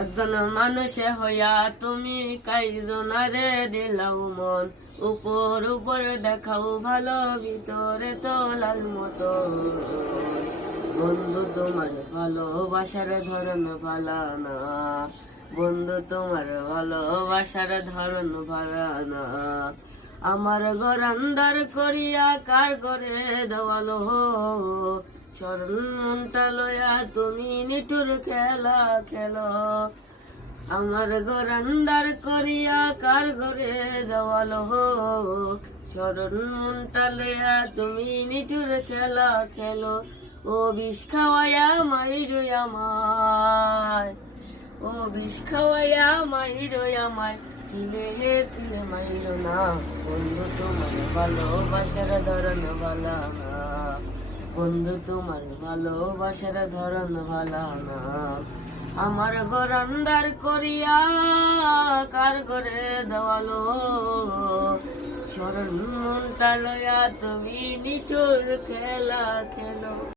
একজন মানুষে হইয়া তুমি কাইজনারে দিলাও মন, উপর উপর দেখাও ভালো, ভিতরে তো লাল মতো। বন্ধু তোমার ভালোবাসার ধরন ভালা না, বন্ধু তোমার ভালোবাসার ধরন ভালা না। আমার ঘর আন্দার করিয়া কার করে দেওয়ালো, স্মরণটা লয়া তুমি নিঠুর খেলা খেলো। আমার ঘর আন্দার করিয়া কার ঘরে দেওয়ালো, স্মরণটা লয়া তুমি নিঠুর খেলা খেলো। ও বিষ খাওয়াইয়া মাইরো আমায়, ও বিষ খাওয়াইয়া মাইরো আমায়, তিলে তিলে মাইরো না। বন্ধু তোমার ভালোবাসার ধরন ভালা না, বন্ধু তোমার ভালোবাসার ধরন ভালা না। আমার ঘর আন্দার করিয়া কার করে দেওয়ালো, স্মরণটা লয়া তুমি নিচুর খেলা খেলো।